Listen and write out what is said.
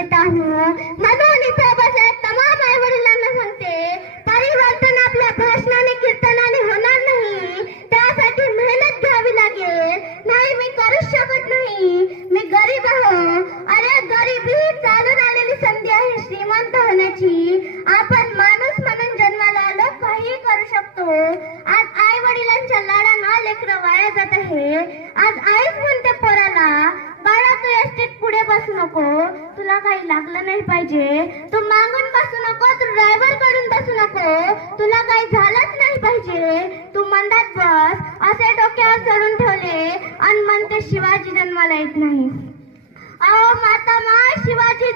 देता हूँ. म्हणून इथे बसलेल्या तमाम आई वडिलांना सांगते, परिवर्तन आपल्या भाषणाने कीर्तनाने होणार नाही. त्यासाठी मेहनत घ्यावी लागेल. नाही मी करूच शकत नाही, मी गरीब आहो. अरे गरिबी ही चालून आलेली संधी आहे श्रीमंत होण्याची. आपण माणूस म्हणून जन्माला आलो, काही करू शकतो. आज आई वडिलांच्या लाडानं लेकरं वाया जात आहे. आज आईच म्हणते पोराला, बाळा तू एसटीत पुढे बसू नको, तुला काही लागलं नाही पाहिजे. तू मागून बसू नको, तू ड्रायव्हर कडून बसू नको, तुला काही झालंच नाही पाहिजे. तू मंदात बस असे डोक्यावर चढून ठेवले आणि म्हणते शिवाजी जन्माला येत नाही. अहो माता माय शिवाजी